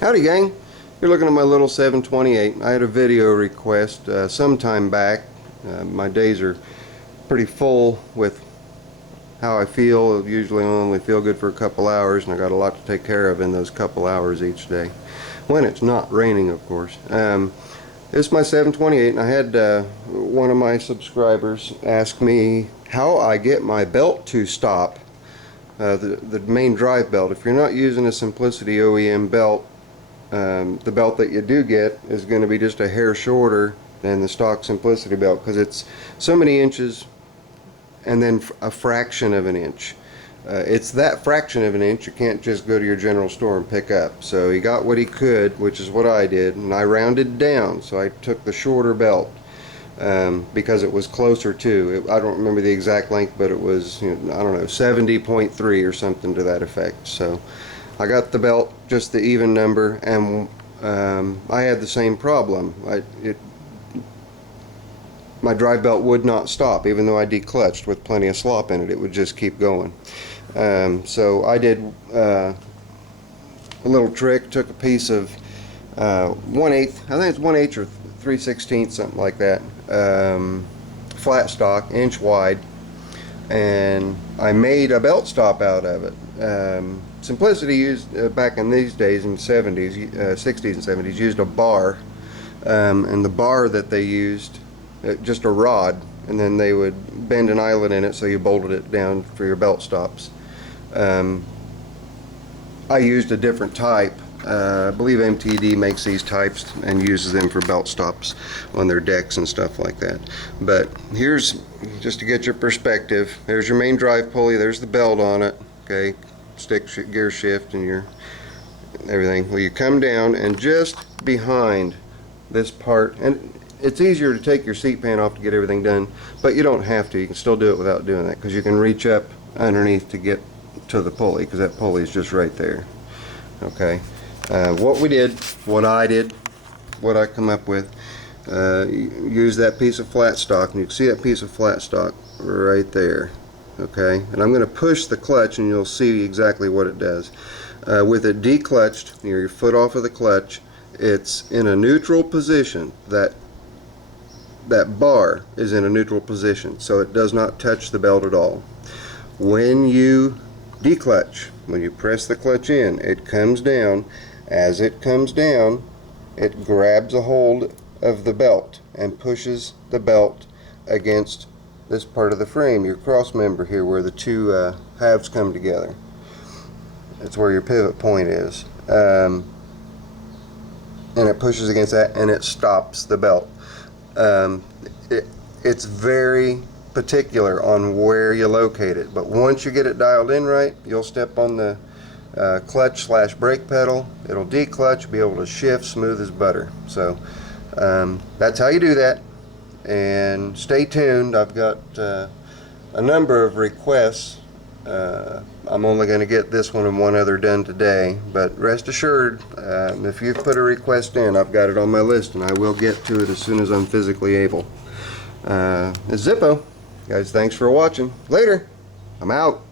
Howdy gang, you're looking at my little 728. I had a video request some time back. My days are pretty full with how I feel. Usually I only feel good for a couple hours, and I got a lot to take care of in those couple hours each day. When it's not raining, of course. This is my 728, and I had one of my subscribers ask me how I get my belt to stop. The main drive belt. If you're not using a Simplicity OEM belt, the belt that you do get is going to be just a hair shorter than the stock Simplicity belt, because it's so many inches and then a fraction of an inch. It's that fraction of an inch you can't just go to your general store and pick up. So he got what he could, which is what I did, and I rounded down. So I took the shorter belt because it was closer to it. I don't remember the exact length, but it was, I don't know, 70.3 or something to that effect. So I got the belt just the even number, and I had the same problem. My drive belt would not stop, even though I declutched with plenty of slop in it. It would just keep going. So I did a little trick. Took a piece of 1/8, I think it's 1/8 or 3/16, something like that, flat stock, inch wide, and I made a belt stop out of it. Simplicity used back in these days, in the 70s, 60s and 70s, used a bar, and the bar that they used, just a rod, and then they would bend an eyelet in it so you bolted it down for your belt stops. I used a different type. I believe MTD makes these types and uses them for belt stops on their decks and stuff like that. But here's, just to get your perspective, there's your main drive pulley, there's the belt on it, okay, stick gear shift and your everything. Well, you come down, and just behind this part, and it's easier to take your seat pan off to get everything done, but you don't have to. You can still do it without doing that, because you can reach up underneath to get to the pulley, because that pulley is just right there. Okay, what we did, what I did, what I come up with, use that piece of flat stock, and you can see that piece of flat stock right there. Okay, and I'm going to push the clutch, and you'll see exactly what it does. With it declutched, your foot off of the clutch, it's in a neutral position. That bar is in a neutral position, so it does not touch the belt at all. When you declutch, when you press the clutch in, it comes down. As it comes down, it grabs a hold of the belt and pushes the belt against this part of the frame, your cross member here, where the two halves come together. That's where your pivot point is, and it pushes against that, and it stops the belt. It's very particular on where you locate it, but once you get it dialed in right, you'll step on the clutch slash brake pedal, it'll declutch, be able to shift smooth as butter. So that's how you do that. And stay tuned. I've got a number of requests. I'm only going to get this one and one other done today, but rest assured, if you've put a request in, I've got it on my list, and I will get to it as soon as I'm physically able. It's Zippo. Guys, thanks for watching. Later. I'm out.